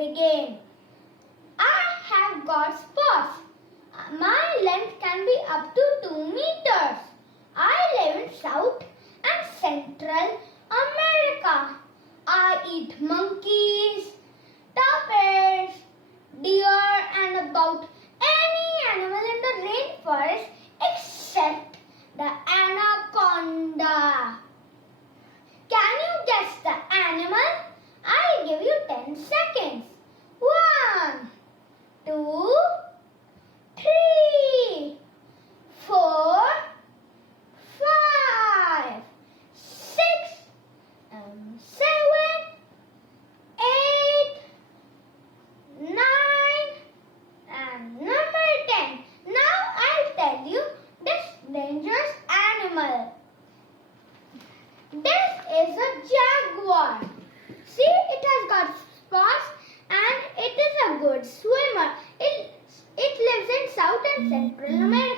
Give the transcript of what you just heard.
begin. I have got spots. My length can be up to 2 meters. I live in South and Central America. I eat monkeys, tapirs, deer and about any animal in the rainforest except the anaconda. Can you guess the animal? I'll give you 10 seconds. 1, 2, 3, 4, 5, 6, 7, 8, 9, and number 10. Now I'll tell you this dangerous animal. This is a jaguar. See, it has got spots and it is a good swimmer. It lives in South and Central America.